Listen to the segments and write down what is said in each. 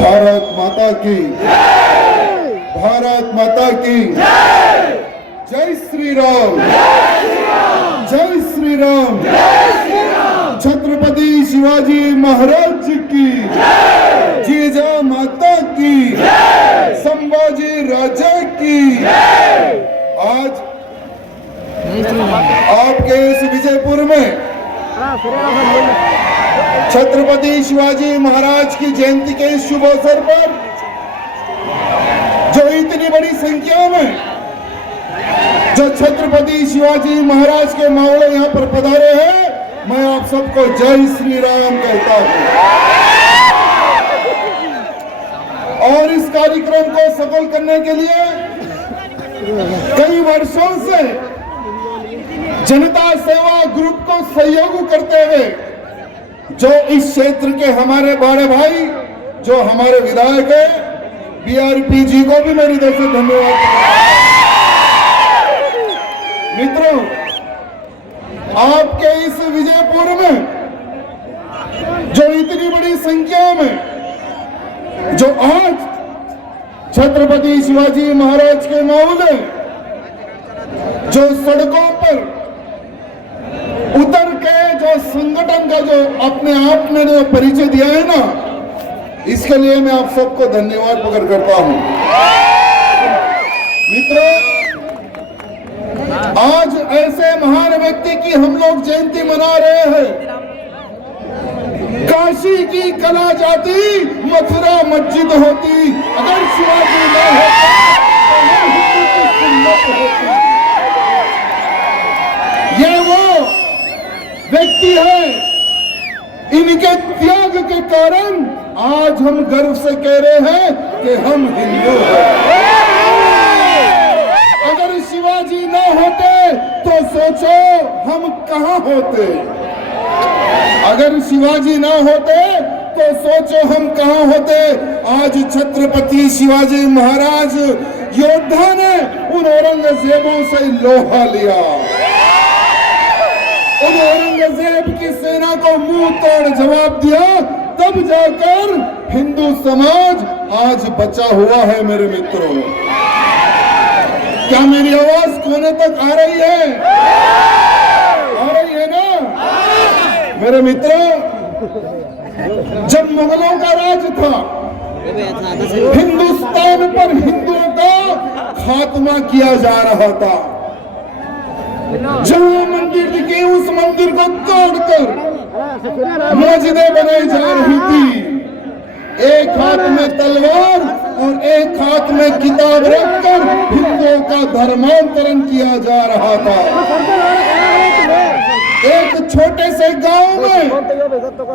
भारत माता की, भारत माता की जय श्री राम, जय श्री राम, छत्रपति शिवाजी महाराज की, जिजा माता की, संभाजी राजा की। आज आपके इस विजयपुर में छत्रपति शिवाजी महाराज की जयंती के इस शुभ अवसर पर जो इतनी बड़ी संख्या में जो छत्रपति शिवाजी महाराज के मावड़े यहाँ पर पधारे हैं, मैं आप सबको जय श्री राम कहता हूँ। और इस कार्यक्रम को सफल करने के लिए कई वर्षों से जनता सेवा ग्रुप को सहयोग करते हुए जो इस क्षेत्र के हमारे बड़े भाई, जो हमारे विधायक है बीआरपी जी को भी मेरी तरफ से धन्यवाद। मित्रों, आपके इस विजयपुर में जो इतनी बड़ी संख्या में जो आज छत्रपति शिवाजी महाराज के मामले जो सड़कों पर उतर के जो संगठन का जो अपने आप में जो परिचय दिया है ना, इसके लिए मैं आप सबको धन्यवाद प्रकट करता हूं। मित्रों, आज ऐसे महान व्यक्ति की हम लोग जयंती मना रहे हैं। काशी की कला जाती, मथुरा मस्जिद होती, अगर शिवाजी न होता तो हिंदू की सुन्नत होती। ये वो व्यक्ति है, इनके त्याग के कारण आज हम गर्व से कह रहे हैं कि हम हिंदू हैं। अगर शिवाजी न होते तो सोचो हम कहां होते। अगर शिवाजी न होते तो सोचो हम कहां होते। आज छत्रपति शिवाजी महाराज योद्धा ने उन औरंगजेबों से लोहा लिया, उन औरंगजेब की सेना को मुंह तोड़ जवाब दिया, तब जाकर हिंदू समाज आज बचा हुआ है। मेरे मित्रों, क्या मेरी आवाज कोने तक आ रही है? आ रही है ना? मेरे मित्रों, जब मुगलों का राज था, हिंदुस्तान पर हिंदुओं का खात्मा किया जा रहा था। जहाँ मंदिर दिखे उस मंदिर को तोड़कर मस्जिदें बनाई जा रही थी। एक हाथ में तलवार और एक हाथ में किताब रखकर हिंदुओं का धर्मांतरण किया जा रहा था। एक छोटे से गांव में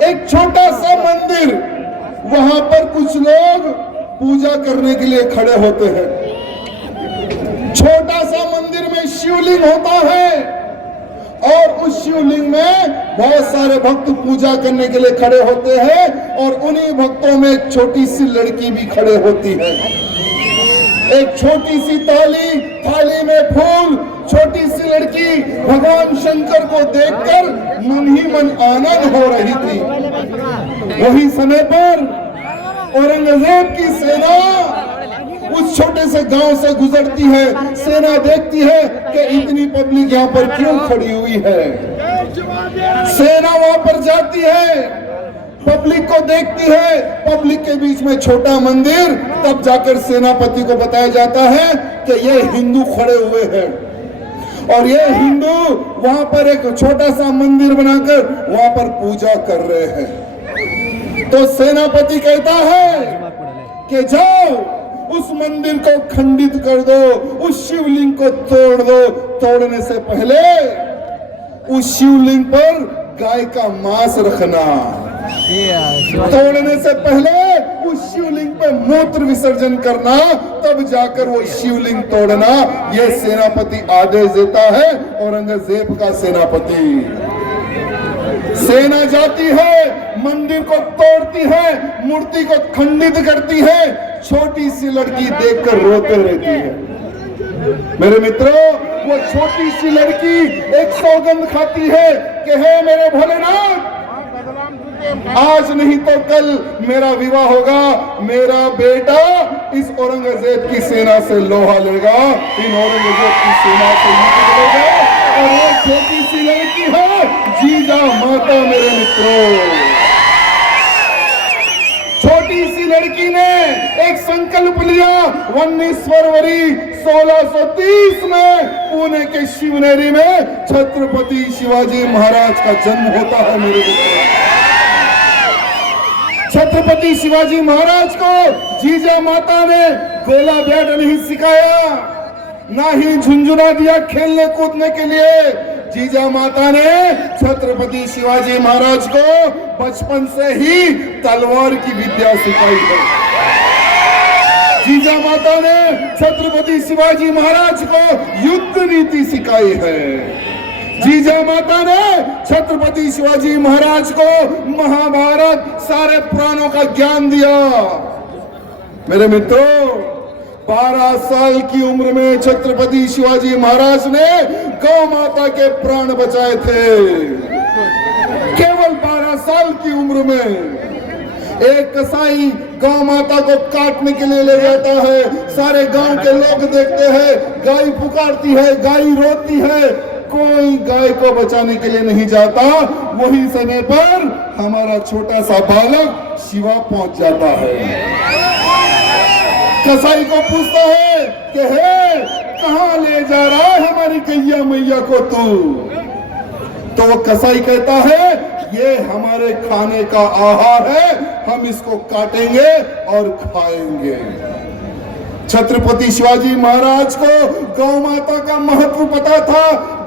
एक छोटा सा मंदिर, वहां पर कुछ लोग पूजा करने के लिए खड़े होते हैं। छोटा सा मंदिर में शिवलिंग होता है और उस शिवलिंग में बहुत सारे भक्त पूजा करने के लिए खड़े होते हैं और उन्हीं भक्तों में एक छोटी सी लड़की भी खड़े होती है। एक छोटी सी थाली, थाली में फूल, छोटी सी लड़की भगवान शंकर को देखकर मन ही मन आनंद हो रही थी। वही समय पर औरंगजेब की सेना उस छोटे से गांव से गुजरती है। सेना देखती है कि इतनी पब्लिक यहाँ पर क्यों खड़ी हुई है। सेना वहां पर जाती है, पब्लिक को देखती है, पब्लिक के बीच में छोटा मंदिर। तब जाकर सेनापति को बताया जाता है कि ये हिंदू खड़े हुए हैं और ये हिंदू वहां पर एक छोटा सा मंदिर बनाकर वहां पर पूजा कर रहे हैं। तो सेनापति कहता है कि जाओ उस मंदिर को खंडित कर दो, उस शिवलिंग को तोड़ दो। तोड़ने से पहले उस शिवलिंग पर गाय का मांस रखना, तोड़ने से पहले उस शिवलिंग पर मूत्र विसर्जन करना, तब जाकर वो शिवलिंग तोड़ना। ये सेनापति आदेश देता है, औरंगजेब का सेनापति। सेना जाती है, मंदिर को तोड़ती है, मूर्ति को खंडित करती है। छोटी सी लड़की देखकर रोते रहती है। मेरे मित्रों, वो छोटी सी लड़की एक सौगंध खाती है कि हे मेरे भोलेनाथ, आज नहीं तो कल मेरा विवाह होगा, मेरा बेटा इस औरंगजेब की सेना से लोहा लेगा, इन औरंगजेब की सेना से युद्ध लड़ेगा। और वो छोटी सी लड़की है जीजा माता मेरे मित्रों। छोटी सी लड़की ने एक संकल्प लिया। 19 फरवरी 1630 में पुणे के शिवनेरी में छत्रपति शिवाजी महाराज का जन्म होता है मेरे मित्रों। छत्रपति शिवाजी महाराज को जीजा माता ने गोला बैट नहीं सिखाया, ना ही झुंझुना दिया खेलने कूदने के लिए। जीजा माता ने छत्रपति शिवाजी महाराज को बचपन से ही तलवार की विद्या सिखाई है। जीजा माता ने छत्रपति शिवाजी महाराज को युद्ध नीति सिखाई है। जीजा माता ने छत्रपति शिवाजी महाराज को महाभारत सारे पुराणों का ज्ञान दिया। मेरे मित्रों, 12 साल की उम्र में छत्रपति शिवाजी महाराज ने गौ माता के प्राण बचाए थे। केवल 12 साल की उम्र में एक कसाई गौ माता को काटने के लिए ले जाता है। सारे गांव के लोग देखते हैं, गाय पुकारती है, गाय रोती है, कोई गाय को बचाने के लिए नहीं जाता। वही समय पर हमारा छोटा सा बालक शिवा पहुंच जाता है। कसाई को पूछता है कि हे, कहां ले जा रहा है हमारी गैया मैया को तू? तो वो कसाई कहता है, ये हमारे खाने का आहार है, हम इसको काटेंगे और खाएंगे। छत्रपति शिवाजी महाराज को गौ माता का महत्व पता था,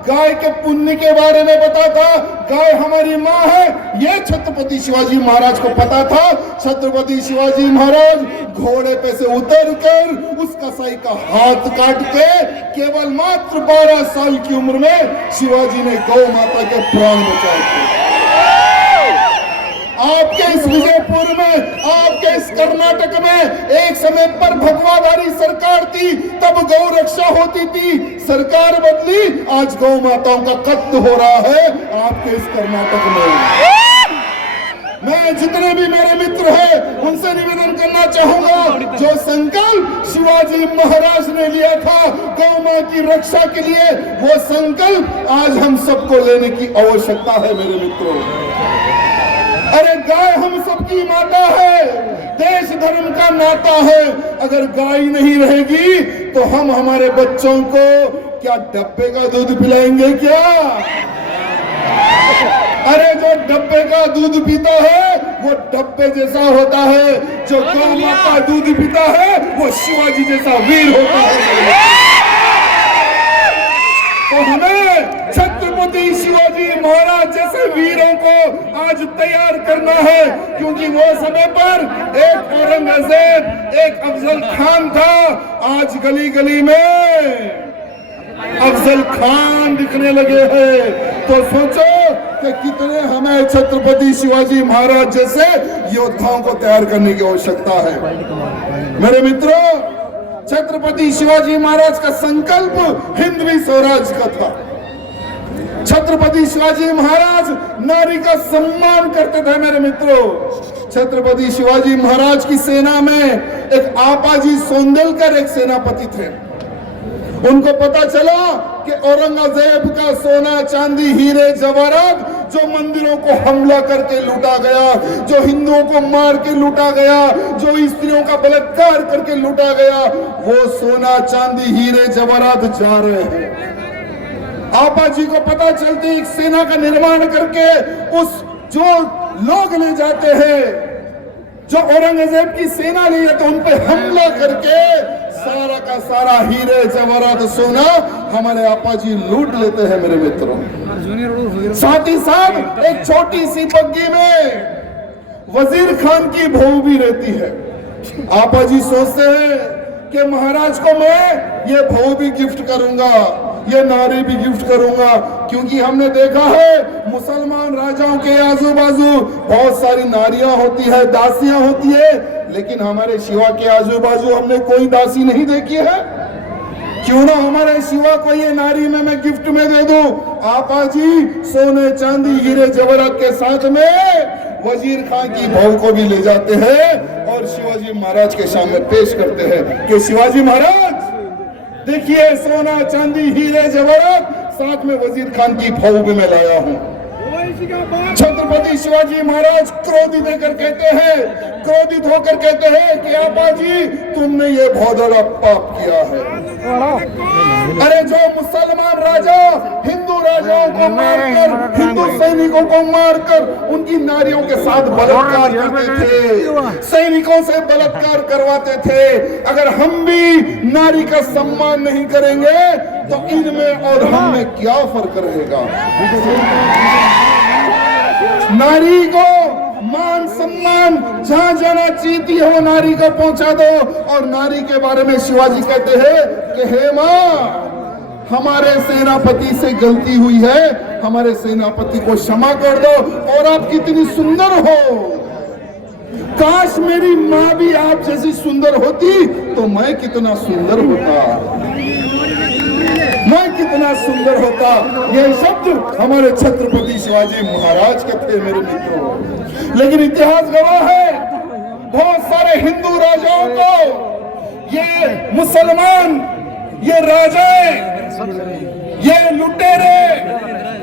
गाय के पुण्य के बारे में पता था। गाय हमारी माँ है, ये छत्रपति शिवाजी महाराज को पता था। छत्रपति शिवाजी महाराज घोड़े पे से उतरकर उस कसाई का हाथ काट के केवल मात्र 12 साल की उम्र में शिवाजी ने गौ माता के प्राण बचाए थे। आपके इस विजयपुर में, आपके इस कर्नाटक में एक समय पर भगवाधारी सरकार थी, तब गौ रक्षा होती थी। सरकार बदली, आज गौ माताओं का कत्ल हो रहा है आपके इस कर्नाटक में। मैं जितने भी मेरे मित्र हैं उनसे निवेदन करना चाहूंगा, जो संकल्प शिवाजी महाराज ने लिया था गौ मां की रक्षा के लिए, वो संकल्प आज हम सबको लेने की आवश्यकता है मेरे मित्रों। अरे गाय हम सबकी माता है, देश धर्म का नाता है। अगर गाय नहीं रहेगी तो हम हमारे बच्चों को क्या डब्बे का दूध पिलाएंगे क्या? अरे जो डब्बे का दूध पीता है वो डब्बे जैसा होता है, जो गौ माता दूध पीता है वो शिवाजी जैसा वीर होता है। तो हमें छत्रपति शिवाजी महाराज जैसे वीरों को आज तैयार करना है, क्योंकि वो समय पर एक औरंगजेब, एक अफजल खान था। आज गली गली में अफजल खान दिखने लगे हैं। तो सोचो कि कितने हमें छत्रपति शिवाजी महाराज जैसे योद्धाओं को तैयार करने की आवश्यकता है। मेरे मित्रों, छत्रपति शिवाजी महाराज का संकल्प हिंदवी स्वराज का था। छत्रपति शिवाजी महाराज नारी का सम्मान करते थे मेरे मित्रों। छत्रपति शिवाजी महाराज की सेना में एक आपाजी सोंदेलकर एक सेनापति थे। उनको पता चला कि औरंगजेब का सोना चांदी हीरे जवाहरात जो मंदिरों को हमला करके लूटा गया, जो हिंदुओं को मार के लूटा गया, जो स्त्रियों का बलात्कार करके लूटा गया, वो सोना चांदी हीरे जवाहरात जा रहे हैं। आपा जी को पता चलते एक सेना का निर्माण करके उस जो लोग ले जाते हैं, जो औरंगजेब की सेना ले जाते, उन पे हमला करके सारा का सारा हीरे जवाहरात सोना हमारे आपा जी लूट लेते हैं मेरे मित्रों। साथ ही साथ एक छोटी सी बग्गी में वजीर खान की बहू भी रहती है। आपा जी सोचते हैं कि महाराज को मैं ये बहू भी गिफ्ट करूंगा, ये नारी भी गिफ्ट करूंगा, क्योंकि हमने देखा है मुसलमान राजाओं के आजू बाजू बहुत सारी नारियां होती है, दासियां होती है, लेकिन हमारे शिवा के आजू बाजू हमने कोई दासी नहीं देखी है। क्यों ना हमारे शिवा को ये नारी में मैं गिफ्ट में दे दूं। आपा जी सोने चांदी हीरे जवाहरात के साथ में वजीर खान की बहू को भी ले जाते हैं और शिवाजी महाराज के सामने पेश करते हैं कि शिवाजी महाराज देखिए सोना चांदी हीरे जवाहरात, साथ में वजीर खान की बहू भी मैं लाया हूं। छत्रपति शिवाजी महाराज क्रोधित होकर कहते हैं कि आपा जी तुमने ये बहुत बड़ा पाप किया है। अरे जो मुसलमान राजा हिंदू राजाओं को मारकर, हिंदू सैनिकों को मारकर उनकी नारियों के साथ बलात्कार करते थे, सैनिकों से बलात्कार करवाते थे, अगर हम भी नारी का सम्मान नहीं करेंगे तो इनमें और हम में क्या फर्क रहेगा। नारी को मान सम्मान जहां जाना चाहती है वो नारी को पहुंचा दो। और नारी के बारे में शिवाजी कहते हैं कि हे मां हमारे सेनापति से गलती हुई है, हमारे सेनापति को क्षमा कर दो। और आप कितनी सुंदर हो, काश मेरी मां भी आप जैसी सुंदर होती तो मैं कितना सुंदर होता, मैं कितना सुंदर होता। ये शब्द हमारे छत्रपति शिवाजी महाराज के थे मेरे मित्रों। लेकिन इतिहास गवाह है बहुत सारे हिंदू राजाओं को ये मुसलमान, ये राजाएं, ये लुटेरे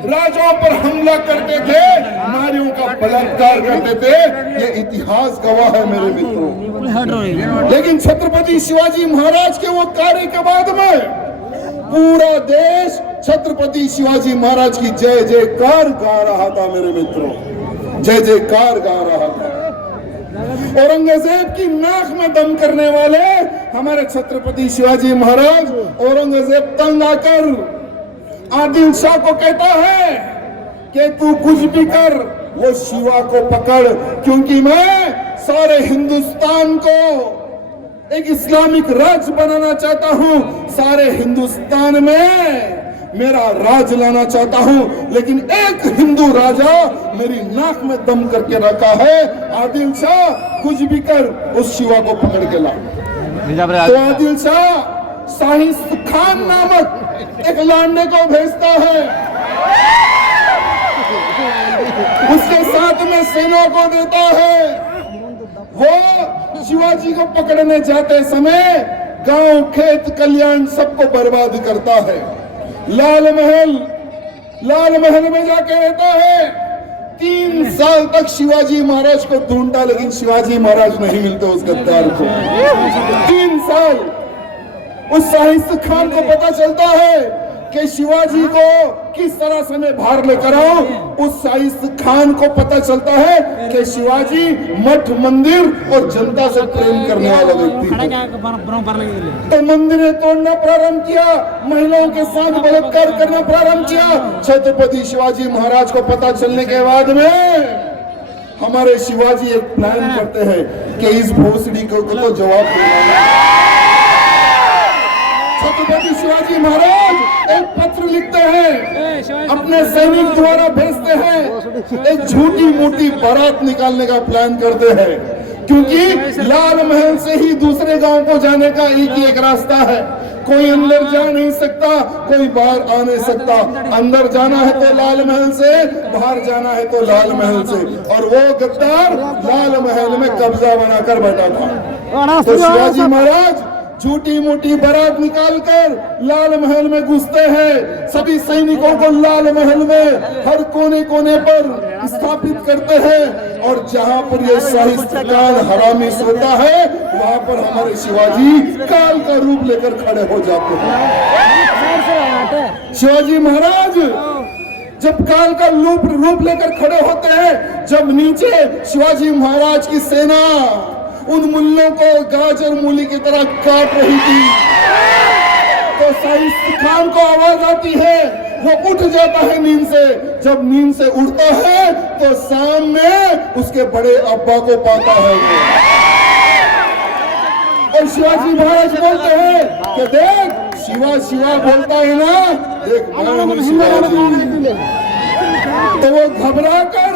राजाओं पर हमला करते थे, नारियों का बलात्कार करते थे। ये इतिहास गवाह है मेरे मित्रों। लेकिन छत्रपति शिवाजी महाराज के वो कार्य के बाद में पूरा देश छत्रपति शिवाजी महाराज की जय जयकार गा रहा था मेरे मित्रों, जय जयकार गा रहा था। औरंगजेब की नाक में दम करने वाले हमारे छत्रपति शिवाजी महाराज, औरंगजेब तंग आकर आदिल शाह को कहता है कि तू कुछ भी कर, वो शिवा को पकड़, क्योंकि मैं सारे हिंदुस्तान को एक इस्लामिक राज्य बनाना चाहता हूं, सारे हिंदुस्तान में मेरा राज लाना चाहता हूं। लेकिन एक हिंदू राजा मेरी नाक में दम करके रखा है, आदिल शाह कुछ भी कर उस शिवा को पकड़ के ला। तो आदिल शाह शाही खान नामक एक लांडे को भेजता है, उसके साथ में सेना को देता है। वो शिवाजी को पकड़ने जाते समय गांव खेत कल्याण सबको बर्बाद करता है। लाल महल में जाके रहता है। 3 साल तक शिवाजी महाराज को ढूंढा लेकिन शिवाजी महाराज नहीं मिलते उस गद्दार को। 3 साल उस साहिस्ते खान को पता चलता है कि शिवाजी को किस तरह से मैं बाहर लेकर आऊं। उस साहिस्ते खान को पता चलता है कि शिवाजी मठ मंदिर और जनता से प्रेम करने वाला व्यक्ति है। तो मंदिर तोड़ना प्रारंभ किया, महिलाओं के साथ बलात्कार करना प्रारंभ किया। छत्रपति शिवाजी महाराज को पता चलने के बाद में हमारे शिवाजी एक प्लान करते हैं कि इस भोसड़ी को तो जवाब देना। छत्रपति शिवाजी महाराज एक पत्र लिखते हैं, अपने सैनिक द्वारा भेजते हैं, एक झूठी मोटी बारात निकालने का प्लान करते हैं, क्योंकि लाल महल से ही दूसरे गांव को जाने का एक ही एक रास्ता है। कोई अंदर जा नहीं सकता, कोई बाहर आ नहीं सकता। अंदर जाना है तो लाल महल से, बाहर जाना है तो लाल महल से। और वो गद्दार लाल महल में कब्जा बनाकर बैठा था। तो शिवाजी महाराज झूठी मोटी बारात निकालकर लाल महल में घुसते हैं। सभी सैनिकों को लाल महल में हर कोने कोने पर स्थापित करते हैं। और जहां पर ये शाहिस्ते खान हरामी सोता है वहां पर हमारे शिवाजी काल का रूप लेकर खड़े हो जाते हैं। शिवाजी महाराज जब काल का रूप लेकर खड़े होते हैं, जब नीचे शिवाजी महाराज की सेना उन मुल्लों को गाजर मूली की तरह काट रही थी, तो साहिस्ते खान को आवाज आती है, वो उठ जाता है नींद से। जब नींद से उठता है तो सामने उसके बड़े अब्बा को पाता है और शिवाजी महाराज बोलते हैं कि देख शिवा शिवा बोलता है ना, देख शिवाजी। तो वो घबरा कर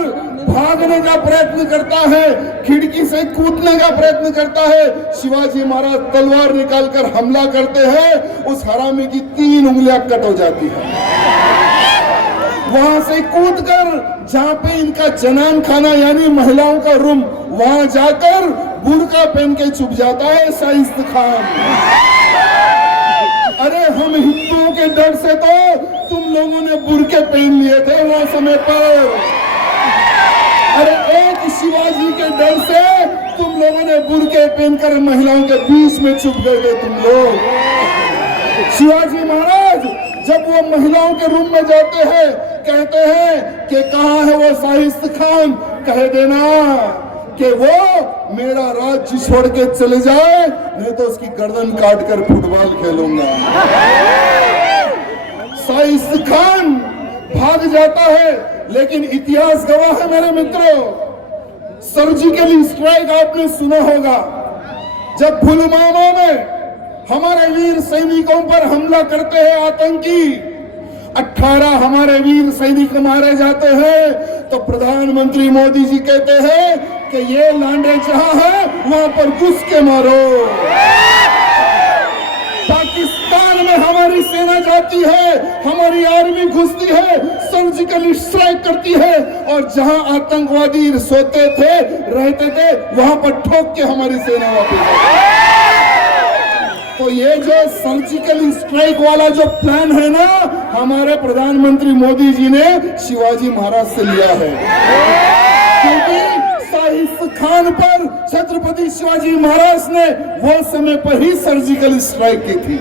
भागने का प्रयत्न करता है, खिड़की से कूदने का प्रयत्न करता है। शिवाजी महाराज तलवार निकालकर हमला करते हैं, उस हरामी की 3 उंगलियां कट हो जाती है। वहां से कूदकर जहां पे इनका जनान खाना यानी महिलाओं का रूम, वहां जाकर बुर्का पहन के छुप जाता है शाइस्त खान। अरे हम हिंदुओं के डर से तो तुम लोगों ने बुर्के पहन लिए थे वो समय पर। अरे एक शिवाजी के डर से तुम लोगों ने बुर्के पहनकर महिलाओं के बीच में छुप गए थे तुम लोग। शिवाजी महाराज जब वो महिलाओं के रूम में जाते हैं, कहते हैं कि कहाँ है वो शाइस्त खान, कह देना कि वो मेरा राज्य छोड़ के चले जाए, नहीं तो उसकी गर्दन काट कर फुटबॉल खेलूंगा। शाइस्त खान भाग जाता है, लेकिन इतिहास गवाह है मेरे मित्रों, सर्जिकल स्ट्राइक आपने सुना होगा। जब पुलवामा में हमारे वीर सैनिकों पर हमला करते हैं आतंकी, 18 हमारे वीर सैनिक मारे जाते हैं, तो प्रधानमंत्री मोदी जी कहते हैं कि ये लांडे जहां है वहां पर घुस के मारो। पाकिस्तान में हमारी सेना जाती है, हमारी आर्मी घुसती है, सर्जिकल स्ट्राइक करती है, और जहां आतंकवादी सोते थे रहते थे वहां पर ठोक के हमारी सेना वापस। तो ये जो सर्जिकल स्ट्राइक वाला जो प्लान है ना, हमारे प्रधानमंत्री मोदी जी ने शिवाजी महाराज से लिया है, क्योंकि शाइस्त खान पर छत्रपति शिवाजी महाराज ने वो समय पर ही सर्जिकल स्ट्राइक की थी।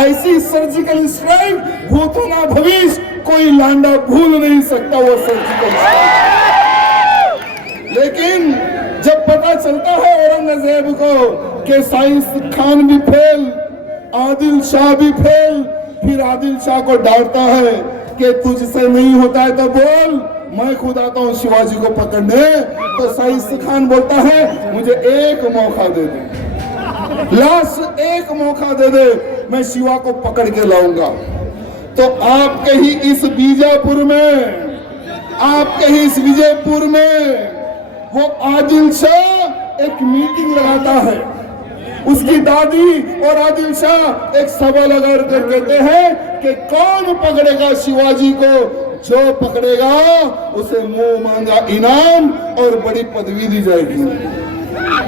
ऐसी सर्जिकल स्ट्राइक भूतो भविष्य कोई लांडा भूल नहीं सकता वो सर्जिकल स्ट्राइक। लेकिन जब पता चलता है औरंगजेब को कि शाइस्त खान भी फेल, आदिल शाह भी फेल, फिर आदिल शाह को डांटता है कि तुझसे नहीं होता है तो बोल, मैं खुद आता हूं शिवाजी को पकड़ने। तो शाइस्त खान बोलता है मुझे एक मौका दे दे, लास्ट एक मौका दे दे, मैं शिवा को पकड़ के लाऊंगा। तो आपके ही इस बीजापुर में, आपके ही इस विजयपुर में वो आदिल शाह एक मीटिंग लगाता है। उसकी दादी और आदिल शाह एक सभा लगा कर कहते हैं कि कौन पकड़ेगा शिवाजी को, जो पकड़ेगा उसे मुंह मांगा इनाम और बड़ी पदवी दी जाएगी।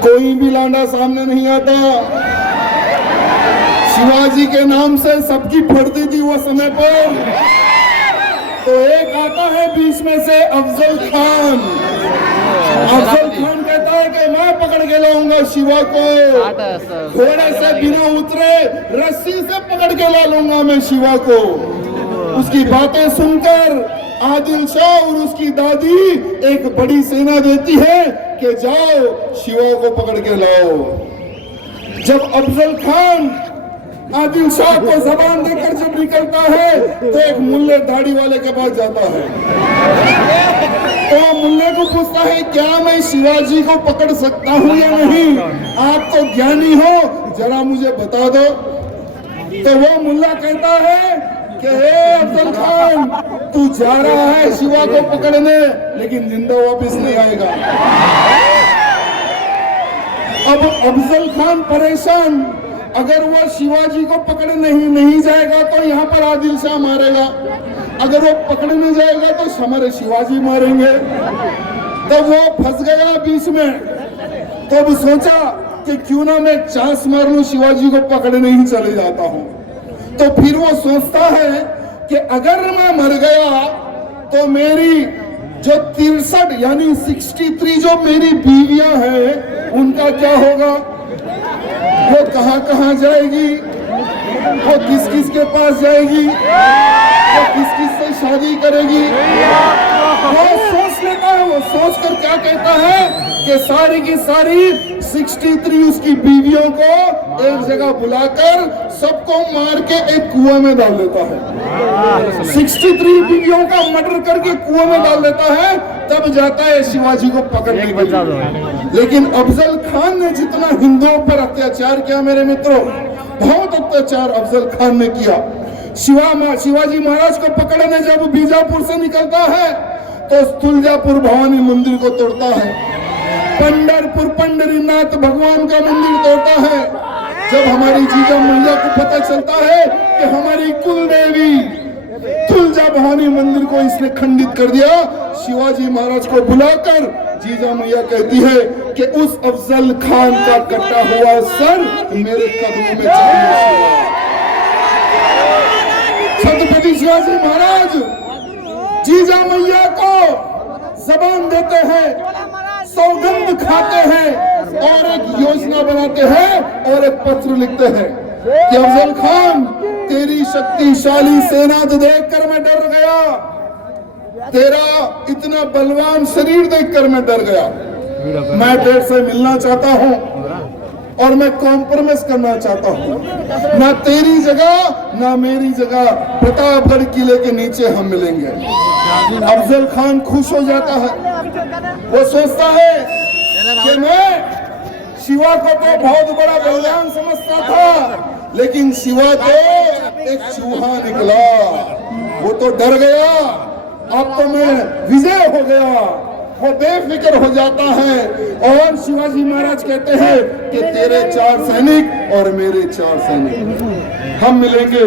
कोई भी लांडा सामने नहीं आता। शिवाजी के नाम से सबकी फटती थी वो समय पर। तो एक आता है बीच में से अफजल खान। अफजल खान कहता है कि मैं पकड़ के लाऊंगा शिवा को, घोड़े से बिना उतरे रस्सी से पकड़ के ला लूंगा मैं शिवा को। उसकी बातें सुनकर आदिल शाह और उसकी दादी एक बड़ी सेना देती है कि जाओ शिवा को पकड़ के लाओ। जब अफजल खान आदिल शाह को जबान देकर जब निकलता है तो एक मुल्ले दाढ़ी वाले के पास जाता है। तो मुल्ले को पूछता है क्या मैं शिवाजी को पकड़ सकता हूँ या नहीं, आप तो ज्ञानी हो, जरा मुझे बता दो। तो वो मुल्ला कहता है कि हे अफजल खान, तू जा रहा है शिवा को पकड़ने, लेकिन जिंदा वापस नहीं आएगा। अब अफजल खान परेशान, अगर वो शिवाजी को पकड़ने नहीं जाएगा तो यहाँ पर आदिल शाह मारेगा, अगर वो पकड़ने जाएगा तो हमारे शिवाजी मारेंगे। तो वो फंस गया बीच में। तो अब सोचा कि क्यों ना मैं चांस मार लूं, शिवाजी को पकड़ने ही चले जाता हूँ। तो फिर वो सोचता है कि अगर मैं मर गया तो मेरी जो 63 यानी 63 जो मेरी बीवियां हैं उनका क्या होगा, वो कहाँ कहाँ जाएगी, वो किस किस के पास जाएगी, वो किस किस से शादी करेगी। वो सोच लेता है, वो सोच कर क्या कहता है कि सारी की सारी 63 उसकी बीवियों को एक जगह बुलाकर सबको मार के एक कुआं में डाल देता है। 63 बीवियों का मर्डर करके कुआं में डाल देता है, तब जाता है शिवाजी को पकड़ने के लिए। लेकिन अफजल खान ने जितना हिंदुओं पर अत्याचार किया मेरे मित्रों, बहुत अत्याचार अफजल खान ने किया। शिवाजी महाराज को पकड़ने जब बीजापुर से निकलता है तो तुलजापुर भवानी मंदिर को तोड़ता है, पंढरपुर पंढरीनाथ भगवान का मंदिर तोड़ता है। जब हमारी जीजा मैया को पता चलता है कि हमारी कुल देवी तुलजा भवानी मंदिर को इसने खंडित कर दिया, शिवाजी महाराज को बुलाकर जीजा मैया कहती है कि उस अफजल खान का कटा हुआ सर मेरे कदमों में चाहिए। छत्रपति शिवाजी महाराज जीजा मैया को जबान देते हैं, सौगंध खाते हैं और एक योजना बनाते हैं और एक पत्र लिखते हैं कि अफजल खान, तेरी शक्तिशाली सेना तो देखकर मैं डर गया, तेरा इतना बलवान शरीर देखकर मैं डर गया। मैं तेरे से मिलना चाहता हूं और मैं कॉम्प्रोमाइज करना चाहता हूं। ना तेरी जगह ना मेरी जगह प्रतापगढ़ किले के नीचे हम मिलेंगे। अफजल खान खुश हो जाता है, वो सोचता है कि मैं शिवा को तो बहुत बड़ा बलिदान समझता था, लेकिन शिवा तो एक चूहा निकला, वो तो डर गया। अब तो मैं विजय हो गया, वो बेफिक्र हो जाता है और शिवाजी महाराज कहते हैं कि तेरे 4 सैनिक और मेरे 4 सैनिक हम मिलेंगे।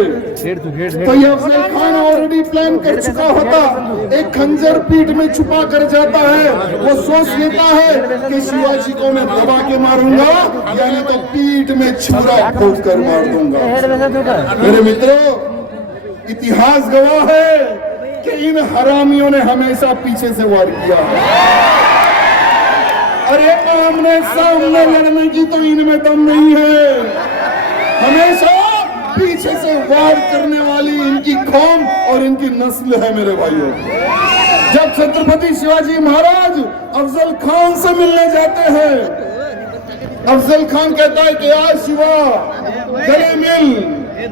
तो ये अफजल खान ऑलरेडी प्लान कर चुका होता, एक खंजर पीठ में छुपा कर जाता है। वो सोच लेता है कि शिवाजी को मैं दबा के मारूंगा, यानी तो पीठ में छुरा ठोक कर मार दूंगा। मेरे मित्रों, इतिहास गवाह है कि इन हरामियों ने हमेशा पीछे से वार किया। अरे आमने सामने लड़ने की तो इनमें दम नहीं है, हमेशा पीछे से वार करने वाली इनकी कौम और इनकी नस्ल है। मेरे भाइयों, जब छत्रपति शिवाजी महाराज अफजल खान से मिलने जाते हैं, अफजल खान कहता है कि आज शिवा गले मिल,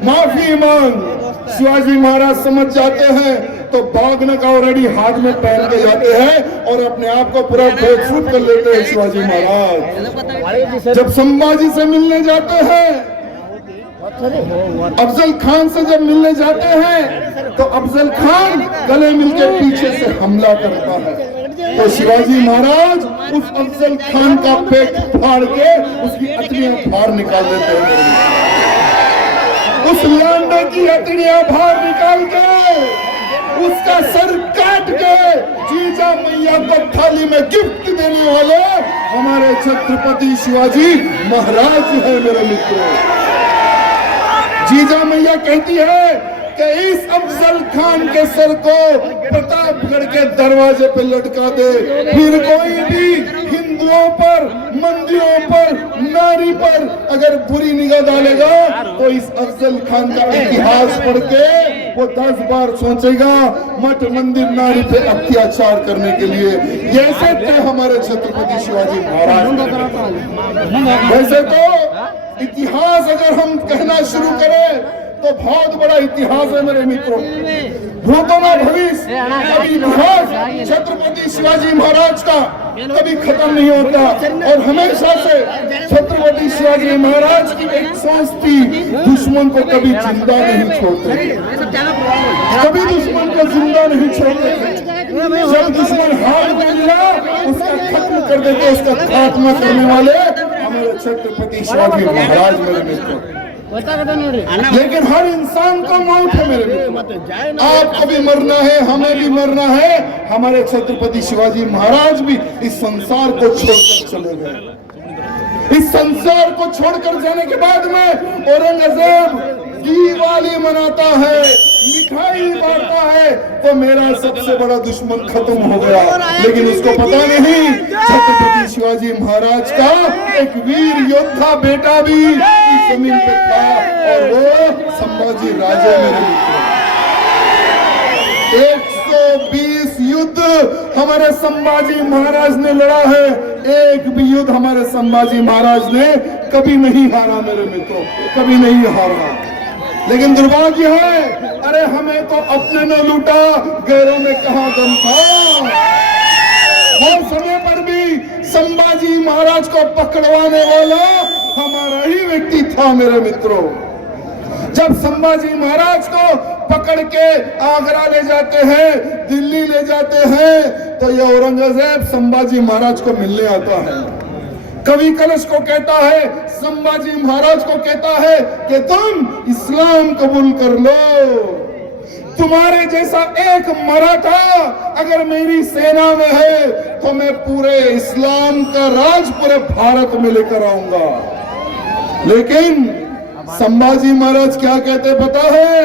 माफी मांग। शिवाजी महाराज समझ जाते हैं तो भागने का ऑलरेडी हाथ में पहन के जाते हैं और अपने आप को पूरा बेखूब कर लेते हैं। शिवाजी महाराज जब संभाजी से मिलने जाते हैं, अफजल खान से जब मिलने जाते हैं, तो अफजल खान गले मिलके पीछे से हमला करता है। तो शिवाजी महाराज उस अफजल खान का पेट फाड़ के उसकी अतड़ियां बाहर निकाल देते हैं। उस लांडे की हथेलियां बाहर निकाल के उसका सर काट के जीजा मैया को थाली में गिफ्ट देने वाले हमारे छत्रपति शिवाजी महाराज है। मेरे मित्रों, जीजा मैया कहती है कि इस अफजल खान के सर को प्रतापगढ़ के दरवाजे पे लटका दे, फिर कोई भी हिंदुओं पर, मंदिरों पर, नारी पर अगर बुरी निगाह डालेगा तो इस अफजल खान का इतिहास पढ़ के वो 10 बार सोचेगा मठ मंदिर नारी पे अत्याचार करने के लिए। जैसे थे हमारे छत्रपति शिवाजी महाराज। वैसे तो इतिहास अगर हम कहना शुरू करें तो बहुत बड़ा इतिहास है मेरे मित्रों, भूतों में भविष्य। कभी इतिहास छत्रपति शिवाजी महाराज का कभी खत्म नहीं होता और हमेशा से छत्रपति शिवाजी महाराज की एक सोच थी, दुश्मन को कभी जिंदा नहीं छोड़ते, कभी दुश्मन को जिंदा नहीं छोड़ते। जब दुश्मन हार गया उसका खत्म कर देते, उसका खात्मा करने वाले हमारे छत्रपति शिवाजी महाराज। मेरे मित्रों, लेकिन हर इंसान को मौत है मेरे मित्रों, आपको भी मरना है, हमें भी मरना है। हमारे छत्रपति शिवाजी महाराज भी इस संसार को छोड़कर चले गए। इस संसार को छोड़कर जाने के बाद में औरंगजेब दिवाली मनाता है, मिठाई बांटता है, तो मेरा सबसे बड़ा दुश्मन खत्म हो गया। लेकिन उसको पता नहीं छत्रपति शिवाजी महाराज का एक वीर योद्धा बेटा भी इस जमीन पे था और वो संभाजी राजे। मेरे मित्रों, 120 युद्ध हमारे संभाजी महाराज ने लड़ा है, एक भी युद्ध हमारे संभाजी महाराज ने कभी नहीं हारा। मेरे मित्रों, कभी नहीं हारा। लेकिन दुर्भाग्य है, अरे हमें तो अपने ने लूटा, गैरों में कहां दम था। वो समय पर भी संभाजी महाराज को पकड़वाने वाला हमारा ही व्यक्ति था। मेरे मित्रों, जब संभाजी महाराज को पकड़ के आगरा ले जाते हैं, दिल्ली ले जाते हैं तो ये औरंगजेब संभाजी महाराज को मिलने आता है। कवि कलश को कहता है, संभाजी महाराज को कहता है कि तुम इस्लाम कबूल कर लो। तुम्हारे जैसा एक मराठा अगर मेरी सेना में है तो मैं पूरे इस्लाम का राज पूरे भारत में लेकर आऊंगा। लेकिन संभाजी महाराज क्या कहते पता है?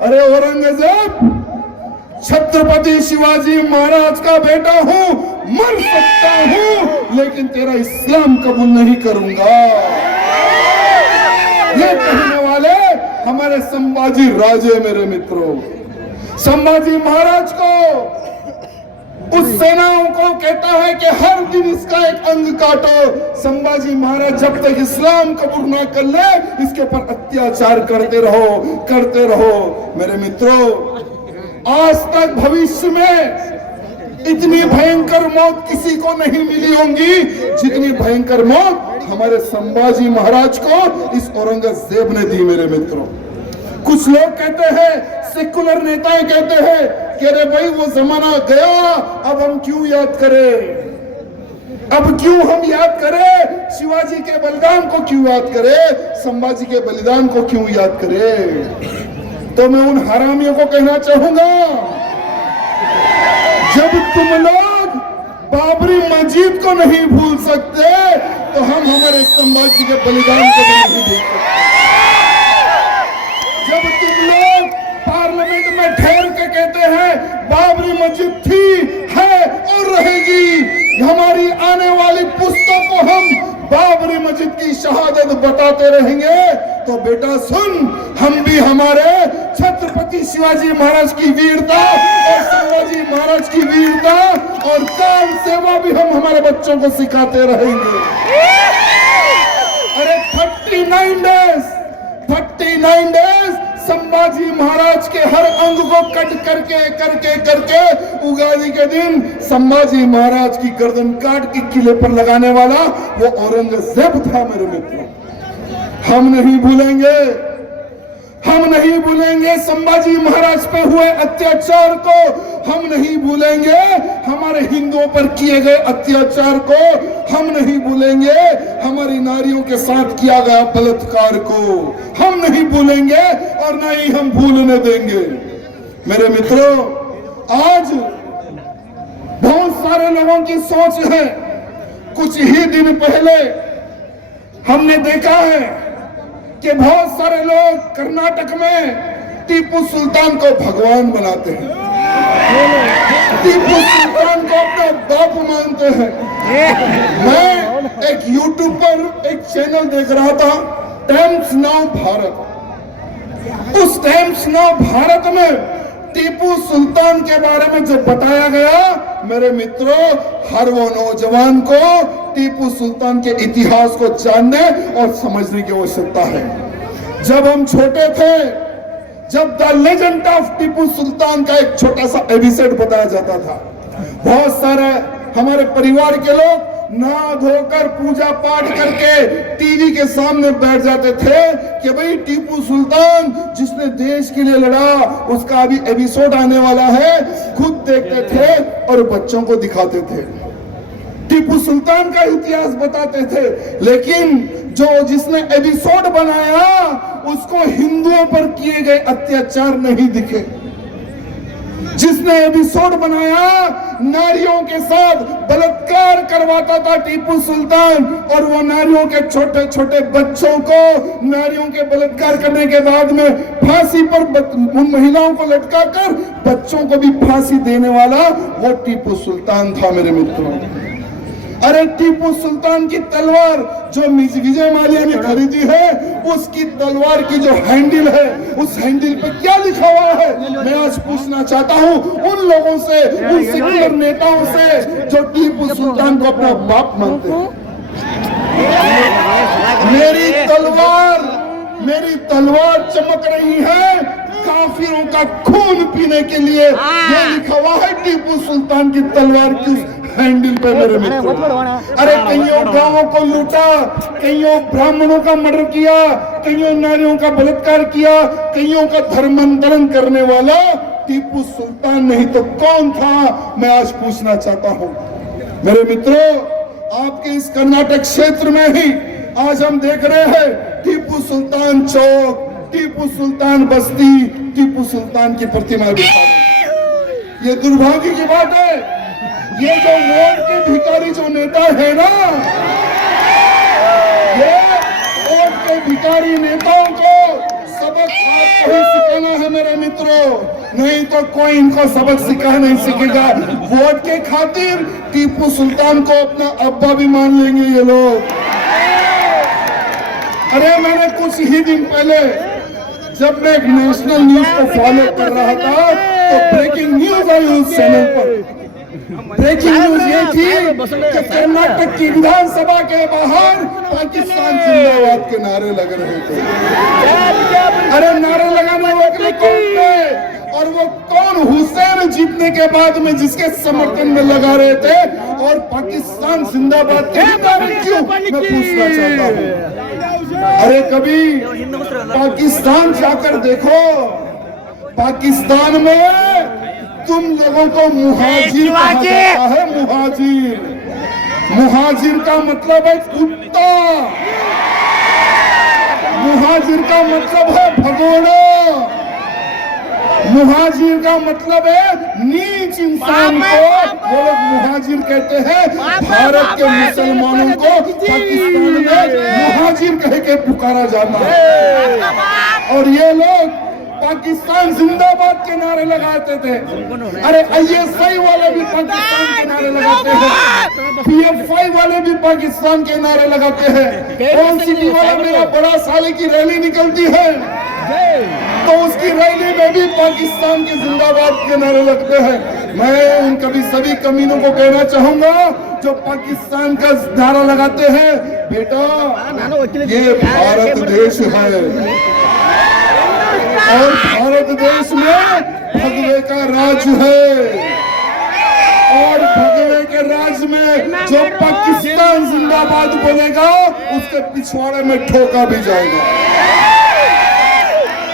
अरे औरंगजेब, छत्रपति शिवाजी महाराज का बेटा हूं, मर सकता हूं, लेकिन तेरा इस्लाम कबूल नहीं करूंगा। ये कहने वाले हमारे संभाजी राजे, मेरे मित्रों। संभाजी महाराज को, उस सेनाओं को कहता है कि हर दिन इसका एक अंग काटो। संभाजी महाराज जब तक इस्लाम कबूल ना कर ले इसके ऊपर अत्याचार करते रहो। मेरे मित्रों, आज तक भविष्य में इतनी भयंकर मौत किसी को नहीं मिली होंगी जितनी भयंकर मौत हमारे संभाजी महाराज को इस औरंगजेब ने दी। मेरे मित्रों, कुछ लोग कहते हैं, सेकुलर नेताएं कहते हैं कि अरे भाई वो जमाना गया, अब हम क्यों याद करें, अब क्यों हम याद करें, शिवाजी के बलिदान को क्यों याद करें, संभाजी के बलिदान को क्यों याद करें। तो मैं उन हरामियों को कहना चाहूंगा, जब तुम लोग बाबरी मस्जिद को नहीं भूल सकते तो हम हमारे संभाजी के बलिदान को भी नहीं भूल सकते। जब तुम लोग पार्लियामेंट में ठहर के कहते हैं बाबरी मस्जिद थी, है और रहेगी, हमारी आने वाली पुस्तकों को हम बाबरी मस्जिद की शहादत बताते रहेंगे, तो बेटा सुन, हम भी हमारे छत्रपति शिवाजी महाराज की वीरता और संभाजी महाराज की वीरता और काल सेवा भी हम हमारे बच्चों को सिखाते रहेंगे। अरे 39 डेज संभाजी महाराज के हर अंग को कट करके उगादी के दिन संभाजी महाराज की गर्दन काट के किले पर लगाने वाला वो औरंगजेब था। मेरे मित्रों, हम नहीं भूलेंगे संभाजी महाराज पे हुए अत्याचार को, हम नहीं भूलेंगे हमारे हिंदुओं पर किए गए अत्याचार को, हम नहीं भूलेंगे हमारी नारियों के साथ किया गया बलात्कार को, हम नहीं भूलेंगे और ना ही हम भूलने देंगे। मेरे मित्रों, आज बहुत सारे लोगों की सोच है, कुछ ही दिन पहले हमने देखा है कि बहुत सारे लोग कर्नाटक में टीपू सुल्तान को भगवान बनाते हैं, टीपू सुल्तान को अपना बाप मानते हैं। मैं एक यूट्यूब पर एक चैनल देख रहा था, टाइम्स नाउ भारत। उस टाइम्स नाउ भारत में टीपू सुल्तान के बारे में जो बताया गया, मेरे मित्रों, हर वो नौजवान को टीपू सुल्तान के इतिहास को जानने और समझने की आवश्यकता है। जब हम छोटे थे, जब the legend of Tipu Sultan का एक छोटा सा एपिसोड बताया जाता था, बहुत सारे हमारे परिवार के लोग नहा धोकर पूजा पाठ करके टीवी के सामने बैठ जाते थे कि भाई टीपू सुल्तान जिसने देश के लिए लड़ा उसका अभी एपिसोड आने वाला है, खुद देखते थे और बच्चों को दिखाते थे, टीपू सुल्तान का इतिहास बताते थे। लेकिन जिसने एपिसोड बनाया उसको हिंदुओं पर किए गए अत्याचार नहीं दिखे। जिसने एपिसोड बनाया नारियों के साथ बलात्कार करवाता था टीपू सुल्तान, और वो नारियों के छोटे छोटे बच्चों को नारियों के बलात्कार करने के बाद में फांसी पर उन महिलाओं को लटकाकर बच्चों को भी फांसी देने वाला वो टीपू सुल्तान था। मेरे मित्रों, अरे टीपू सुल्तान की तलवार जो विजय माल्या ने खरीदी है, उसकी तलवार की जो हैंडल है, उस हैंडल पे क्या लिखा हुआ है, मैं आज पूछना चाहता हूं उन लोगों से, उन सेक्युलर नेताओं से जो टीपू सुल्तान को अपना बाप मानते हैं। मेरी तलवार चमक रही है काफिरों का खून पीने के लिए, ये लिखा हुआ है टीपू सुल्तान की तलवार की हैंडल पे। मेरे मित्रों, अरे कईयों गांवों को लूटा, कईयों ब्राह्मणों का मर्डर किया, कईयों नारियों का बलात्कार किया, कईयों का धर्मांतरण करने वाला टीपू सुल्तान नहीं तो कौन था, मैं आज पूछना चाहता हूं। मेरे मित्रों, आपके इस कर्नाटक क्षेत्र में ही आज हम देख रहे हैं टीपू सुल्तान चौक, टीपू सुल्तान बस्ती, टीपू सुल्तान की प्रतिमा दिखा रहे। ये दुर्भाग्य की बात है, ये जो वोट के भिखारी जो नेता है ना, ये वोट के भिखारी नेताओं को सबक आपको ही सिखाना है मेरे मित्रों, नहीं तो कोई इनको सबक सिखा नहीं सीखेगा। वोट के खातिर टीपू सुल्तान को अपना अब्बा भी मान लेंगे ये लोग। अरे मैंने कुछ ही दिन पहले जब मैं एक नेशनल न्यूज को फॉलो कर रहा था तो ब्रेकिंग न्यूज आई उस चैनल पर। ब्रेकिंग न्यूज ये थी कि कर्नाटक की विधानसभा के बाहर पाकिस्तान जिंदाबाद के नारे लग रहे थे। अरे नारे लगाने वाले कौन थे और वो कौन हुसैन जीतने के बाद में जिसके समर्थन में लगा रहे थे, और पाकिस्तान जिंदाबाद के नारे क्यों, मैं पूछना चाहता हूँ। अरे कभी पाकिस्तान जाकर देखो, पाकिस्तान में तुम लोगों को मुहाजिर कहा जाता है। मुहाजिर, मुहाजिर का मतलब है कुत्ता, मुहाजिर का मतलब है भगोड़ा, मुहाजिर का मतलब है नीच इंसान को वो लोग मुहाजिर कहते हैं। भारत के मुसलमानों को पाकिस्तान में मुहाजिर कह के पुकारा जाता है, और ये लोग पाकिस्तान जिंदाबाद के नारे लगाते थे। अरे ISI वाले भी पाकिस्तान के नारे लगाते हैं, PFI वाले भी पाकिस्तान के नारे लगाते हैं। कौन सिटी वाला मेरा बड़ा साले की रैली निकलती है तो उसकी रैली में भी पाकिस्तान के जिंदाबाद के नारे लगते हैं। मैं उन कभी सभी कमीनों को कहना चाहूंगा जो पाकिस्तान का नारा लगाते हैं, बेटा ये भारत देश है और भारत देश में भगवे का राज है, और भगवे के राज में जो पाकिस्तान जिंदाबाद बोलेगा उसके पिछवाड़े में ठोका भी जाएगा।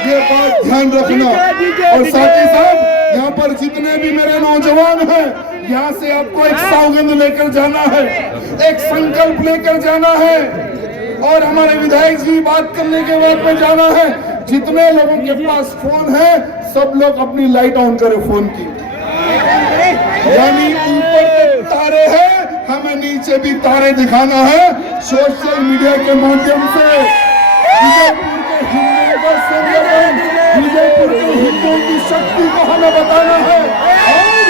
ये बात ध्यान रखना। और साथ ही साथ यहाँ पर जितने भी मेरे नौजवान हैं, यहाँ से आपको एक सौगंध लेकर जाना है, एक संकल्प लेकर जाना है, और हमारे विधायक जी बात करने के बाद में जाना है। जितने लोगों के पास फोन है सब लोग अपनी लाइट ऑन करें फोन की, यानी ऊपर तारे हैं, हमें नीचे भी तारे दिखाना है सोशल मीडिया के माध्यम से। विजयपुर के हिंदुओं की शक्ति को हमें बताना है, और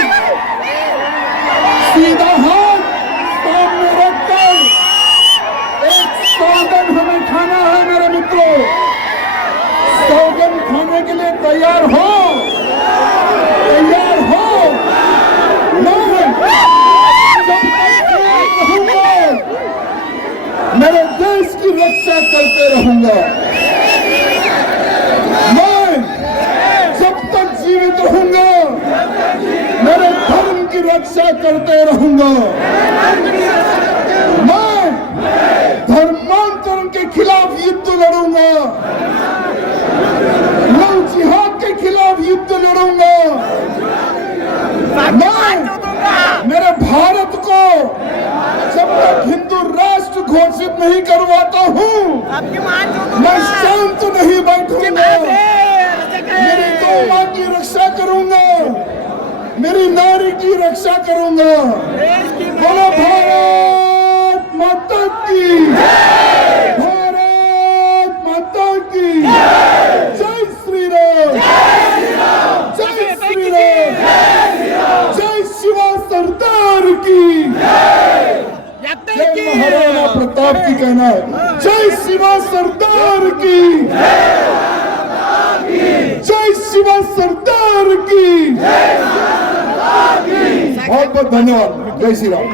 सीधा हाथ सामने रखकर एक सौगंध हमें खाना है मेरे मित्रों। सौगंध खाने के लिए तैयार हो, तैयार हो। मैं मेरे देश की रक्षा करते रहूंगा, मैं जब तक जीवित रहूंगा मेरे धर्म की रक्षा करते रहूंगा, मैं धर्मांतरण के खिलाफ युद्ध लड़ूंगा, लव जिहाद के खिलाफ युद्ध लड़ूंगा। मैं मेरे भारत को जब तक हिंदू राष्ट्र घोषित नहीं करवाता हूँ मैं शांत नहीं बैठूंगा। मेरी गौ माँ की रक्षा करूंगा, मेरी नारी की रक्षा करूंगा। बोलो भारत माता की, भारत माता की जय श्री राम, जय श्री राम, जय शिवा सरदार की, जय महाराणा प्रताप की कहना है, जय शिवा सरदार की, जय शिवा सरदार की। बहुत बहुत धन्यवाद। जय श्री राम।